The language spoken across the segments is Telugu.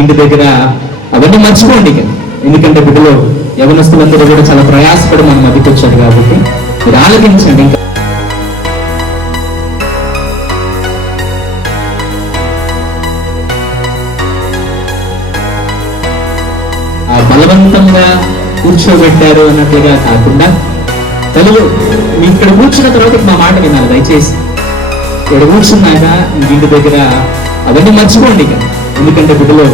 ఇంటి దగ్గర అవన్నీ మర్చిపోండి ఇక. ఎందుకంటే బిడ్డలు యవనస్తులందరూ కూడా చాలా ప్రయాసపడి మన మధ్యకి వచ్చారు కాబట్టి మీరు ఆలకించండి. ఇంకా బలవంతంగా కూర్చోబెట్టారు అన్నట్లుగా కాకుండా తెలుగు మీ ఇక్కడ కూర్చున్న తర్వాత మా మాట వినాలి దయచేసి. ఇక్కడ కూర్చున్నాక ఇంటి దగ్గర అవన్నీ మర్చిపోండి ఇక. ఎందుకంటే బిడ్డలు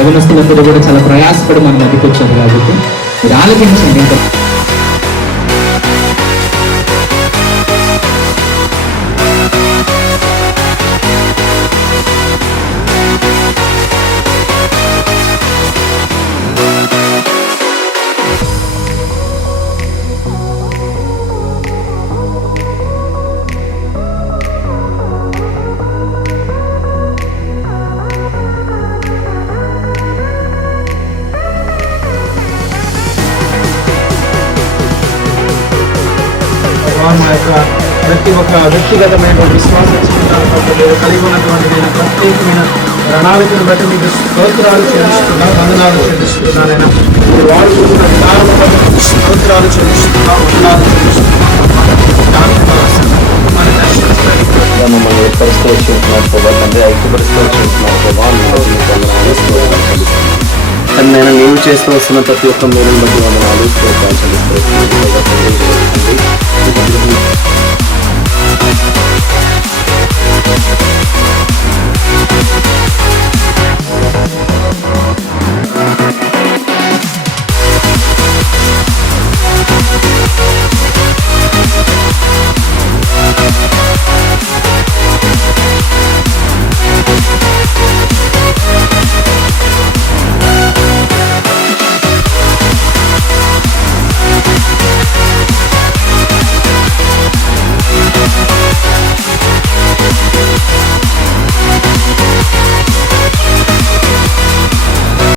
యవనస్తులందరూ కూడా చాలా ప్రయాసపడి మన మధ్యకి వచ్చారు కాబట్టి మీరు ఆలకించండి. ఇంకా మా యొక్క ప్రతి ఒక్క వ్యక్తిగతమైన విశ్వాసం కలిగి ఉన్నటువంటి నేను ప్రత్యేకమైన ప్రణాళికను బట్టి మీకు స్తోత్రాలు చెల్లిస్తున్నా, వందనాలు చెల్లిస్తున్నా. నేను మీరు వాడుకుంటున్న విధానం బట్టి స్తోత్రాలు చెల్లిస్తున్నా, వందనాలు చెల్లిస్తున్నా. మమ్మల్ని ఏర్పరుస్తూ వచ్చింటున్నారు ప్రభావ, తండ్రి ఐక్యపరుస్తూ వచ్చింటున్నారు ప్రభావ. కానీ నేను నీవు చేస్తూ వస్తున్న ప్రతి ఒక్క మేలుని బట్టి వందనాలు స్తోత్రాలు చెల్లిస్తున్నాను.